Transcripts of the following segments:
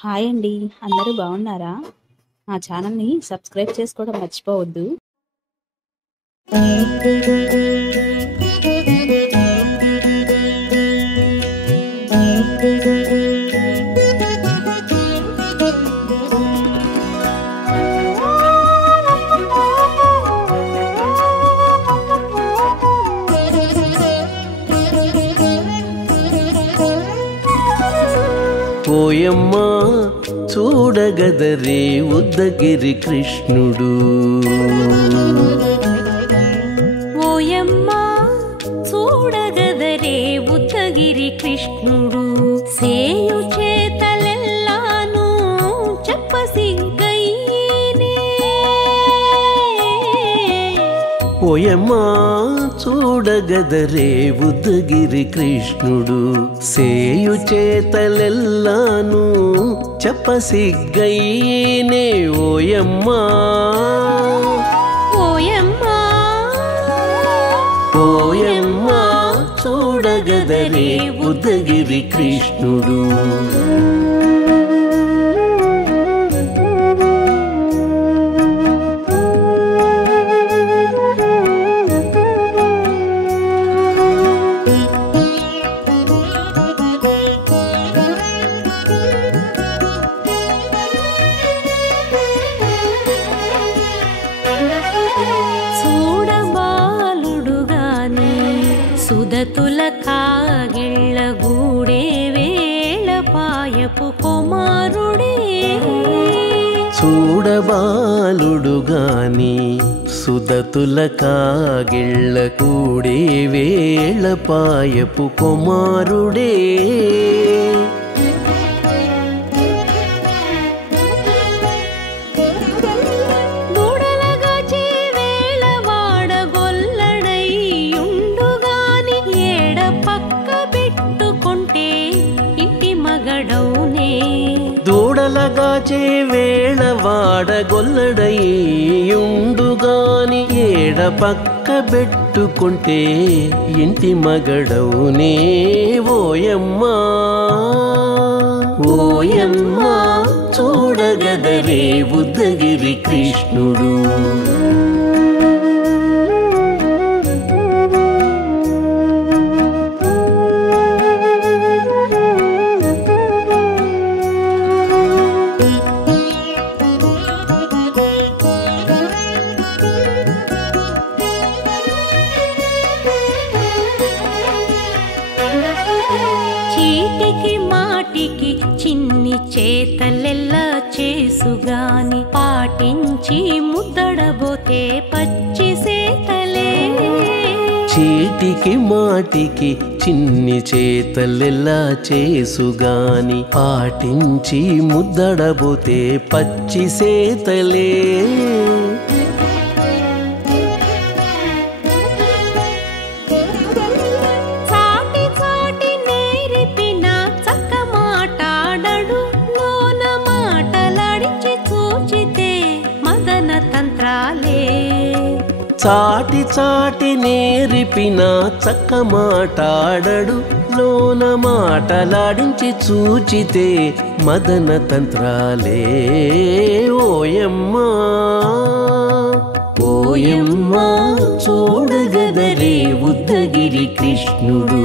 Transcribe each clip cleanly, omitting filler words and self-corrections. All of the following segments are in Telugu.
హాయ్ అండి. అందరూ బాగున్నారా? మా ఛానల్‌ని సబ్స్క్రైబ్ చేసుకోవడం మర్చిపోవద్దు. ఓయమ్మా చూడగదరే ఉద్దగిరి కృష్ణుడు. ఓయమ్మా చూడగదరే ఉద్దగిరి కృష్ణుడు. సేయు చేతలెల్లాను చెప్పసిగ్గయ్యేనే. ఓయమ్మా చూడగదరే ఉద్దగిరి కృష్ణుడు. సేయు చేతలెల్లాను చెప్పసిగ్గయ్యేనే. ఓయమ్మా ఓయమ్మా ఓయమ్మా చూడగదరే ఉద్దగిరి కృష్ణుడు. చూడబాలుడుగాని సుదతుల కాగిళ్ళ గూడే వేళ పాయపు కుమారుడే. చూడబాలుడుగాని సుదతుల కాగిళ్ళ కూడే వేళ పాయపు కుమారుడే. దూడలగాచే వేళ వాడగొల్లడయ్యుండుగాని ఏడ పక్క పెట్టుకుంటే ఇంటి మగడౌనే. దూడలగాచే వేళ వాడగొల్లడయ్యుండుగాని ఏడ పక్క పెట్టుకుంటే ఇంటి మగడవునే. ఓయమ్మా ఓయమ్మా చూడగదరే ఉద్దగిరి కృష్ణుడు. చీటికి మాటికి చిన్ని చేతలెల్లా చేసుగాని పాటించి ముద్దడబోతే పచ్చి సేతలే. చీటికి మాటికి చిన్ని చేతలెల్లా చేసుగాని పాటించి ముద్దడబోతే పచ్చి సేతలే. చాటి చాటి నేరిపిన చక్క మాటాడడు లోన మాటలాడించి చూచితే మదన తంత్రాలే. చాటి చాటి నేరిపిన చక్క మాటాడడు లోన మాటలాడించి చూచితే మదన తంత్రాలే. ఓయమ్మా ఓయమ్మా చూడగదరే ఉద్దగిరి కృష్ణుడు.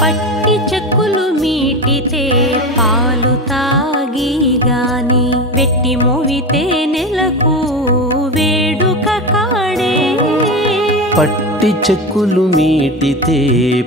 పట్టి చెక్కులు మీటితే పాలు తాగి గాని వెట్టి మోవితే నెలకు వేడుక కాడే. పట్టి చెక్కులు మీటితే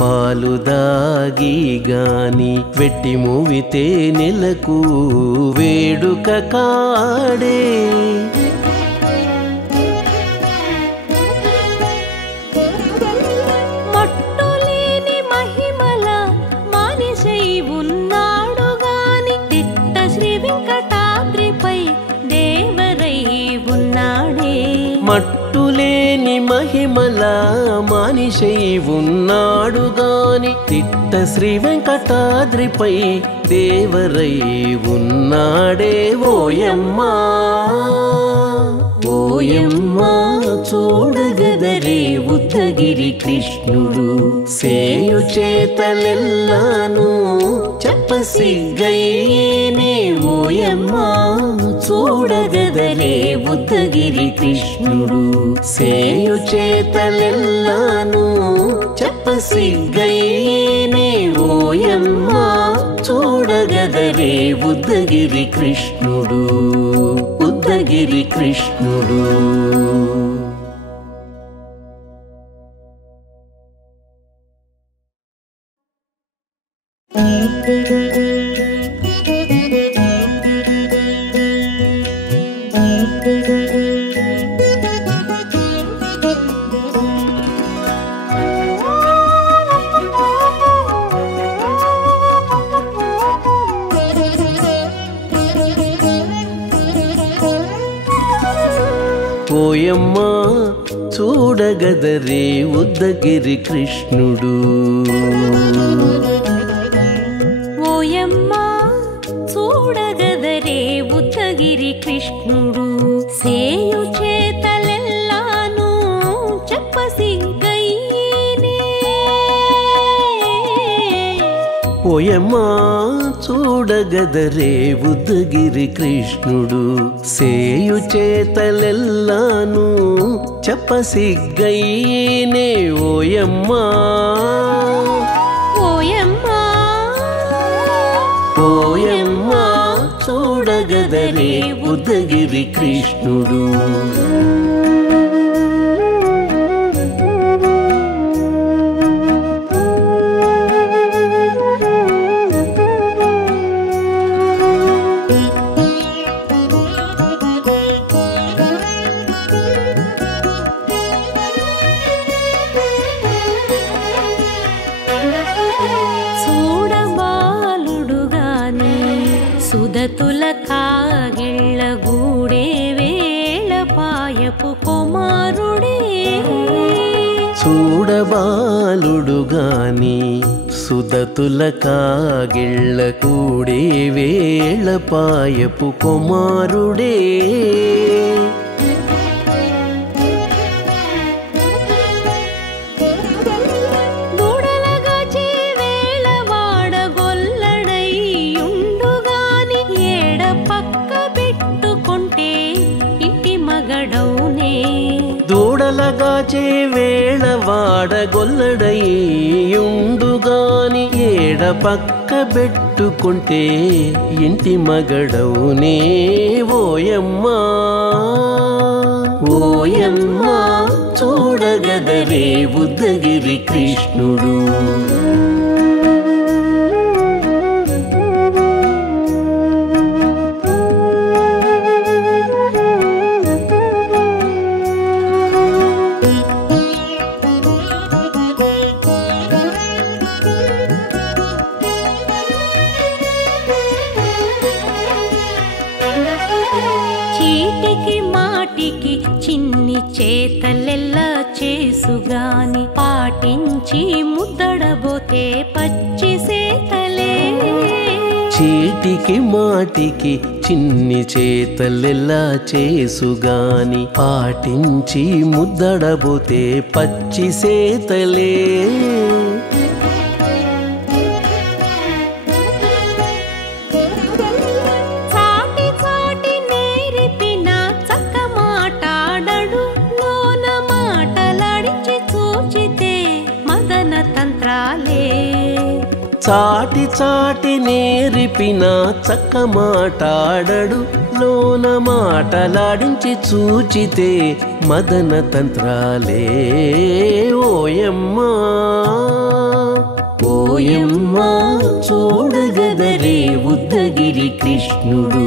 పాలు దాగి గాని వెట్టి మూవితే నెలకు వేడుక కాడే. మట్టులేని మహిమల మానిసై ఉన్నాడు గాని తిట్ట శ్రీ వెంకటాద్రిపై దేవరై ఉన్నాడే. మట్టులేని మహిమ మహిమల మానిషై ఉన్నాడు గాని తిట్ట శ్రీ వెంకటాద్రిపై దేవరై ఉన్నాడే ఓయమ్మా ఓయమ్మా చూడగదరే ఉద్దగిరి కృష్ణుడు సేయు చేతలెల్లాను చెప్పసిగ్గయ్యేనే ఓయమ్మా చూడగదరే ఉద్దగిరి కృష్ణుడు సేయు చేతలెల్లాను చెప్పసిగ్గయ్యేనే ఓయమ్మా చూడగదరే ఉద్దగిరి కృష్ణుడు ఉద్దగిరి కృష్ణుడు. ఓయమ్మా చూడగదరే ఉద్దగిరి కృష్ణుడు ఓయమ్మా చూడగదరే ఉద్దగిరి కృష్ణుడు సేయు చేతలెల్లాను చెప్పసిగ్గయ్యేనే ఓయమ్మా చూడగదరే ఉద్దగిరి కృష్ణుడు సేయు చేతలెల్లాను చెప్పసిగ్గయ్యేనే ఓయమ్మా ఓయమ్మా ఓయమ్మా చూడగదరే ఉద్దగిరి కృష్ణుడు. సుదతుల కాగిళ్ళ గూడే వేళ పాయపు కుమారుడే చూడబాలుడు గాని సుదతుల కాగిళ్ళ కూడే వేళ పాయపు కుమారుడే దూడలగాచే వేళ వాడగొల్లడయ్యుండుగాని ఏడ పక్క పెట్టుకుంటే ఇంటి మగడవునే ఓయమ్మా ఓయమ్మా చూడగదరే ఉద్దగిరి కృష్ణుడు. చిన్ని చేతలెల్లా చేసుగాని పాటించి ముద్దడబోతే పచ్చి సేతలే చీటికి మాటికి చిన్ని చేతలెల్లా చేసుగాని పాటించి ముద్దడబోతే పచ్చి సేతలే చాటి చాటి నేరిపిన చక్క మాటాడడు లోన మాటలాడించి చూచితే మదన తంత్రాలే ఓయమ్మా ఓయమ్మా చూడగదరే ఉద్దగిరి కృష్ణుడు.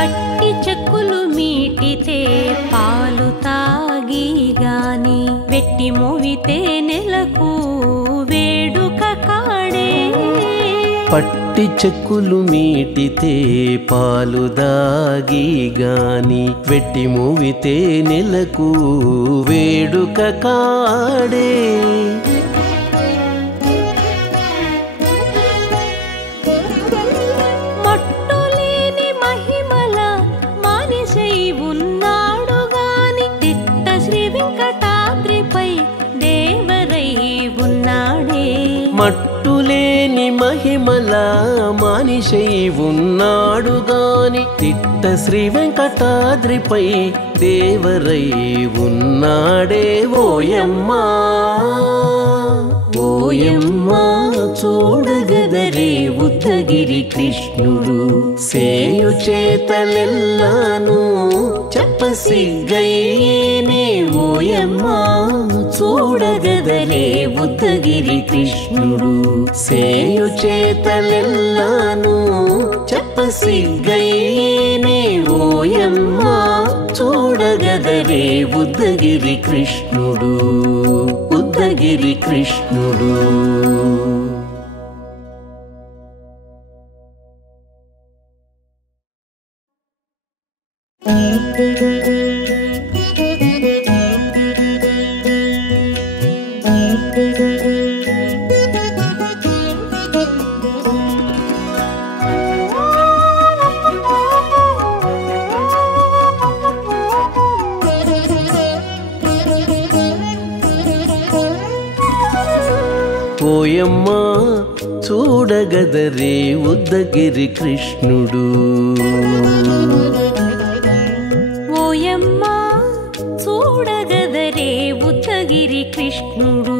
పట్టి చెక్కులు మీటితే పాలు తాగి గాని వెట్టి మోవితే నెలకు వేడుక కాడే పట్టి చెక్కులు మీటితే పాలు దాగి గాని వెట్టి మూవితే నెలకు వేడుక కాడే మట్టులేని మహిమల మానిషై ఉన్నాడు గాని తిట్ట శ్రీ వెంకటాద్రిపై దేవరై ఉన్నాడే మట్టులేని మహిమల మానిషై ఉన్నాడు గాని తిట్ట శ్రీ వెంకటాద్రిపై దేవరై ఉన్నాడే ఓయమ్మా ఓయమ్మా చూడగదరే ఉద్దగిరి కృష్ణుడు సేయు చేతలెల్లాను చెప్పసిగ్గయ్యేనే ఓయమ్మా చూడగదరే ఉద్దగిరి కృష్ణుడు సేయు చేతలెల్లాను చెప్పసిగ్గయ్యేనే ఓయమ్మా చూడగదరే ఉద్దగిరి కృష్ణుడు ఉద్దగిరి కృష్ణుడు ఓయమ్మా చూడగదరే ఉద్దగిరి కృష్ణుడు ఓయమ్మా చూడగదరే ఉద్దగిరి కృష్ణుడు